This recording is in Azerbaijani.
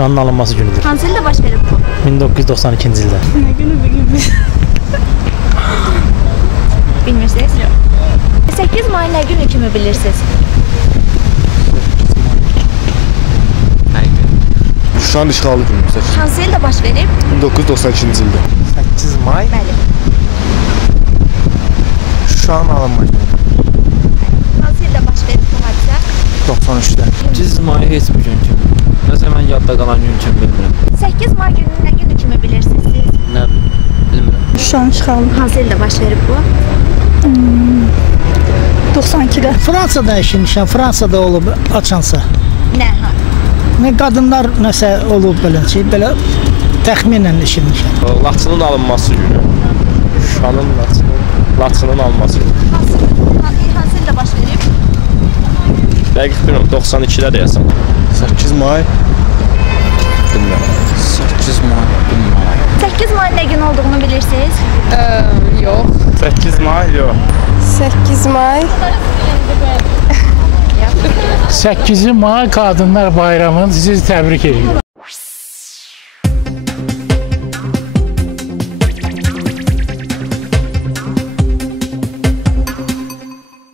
Şuşanın alınması günüdür. Hansı ildə baş verib bu? 1992-ci ildə. Nə günü bugün biz? Bilmirsiniz? Yox. 8 may nə günü kimi bilirsiniz? Şuşanın işğalı günü. Hansı ildə baş verib? 1992-ci ildə. 8 may Bəli. Şuşanın alınma günü. Hansı ildə baş verib bu hadisə? 93-də. 8 may heç bir gün kimi. Nəsə mən yadda qalan gün kimi bilmirəm. 8 may günü nə günü kimi bilirsiniz siz? Nə bilim, bilmirəm. Şuşanın işğalı. Hansı ildə baş verib bu? 92-də. Fransada işinmişəm, Fransada olub açansa. Nə? Ha? Nə qadınlar nəsə olub belə şey, belə təxminən işinmişəm. Laçının alınması günü. Şuşanın Laçının alınması günü. Hansı ildə baş verib? Dəqiq bilmirəm, 92-də deyəsən. 8 may. Bilmirəm. 8 may bilmirəm. 8 may nə gün olduğunu bilirsiniz? Yox. 8 may yox. 8 may. 8 may Qadınlar Bayramını sizi təbrik edirəm.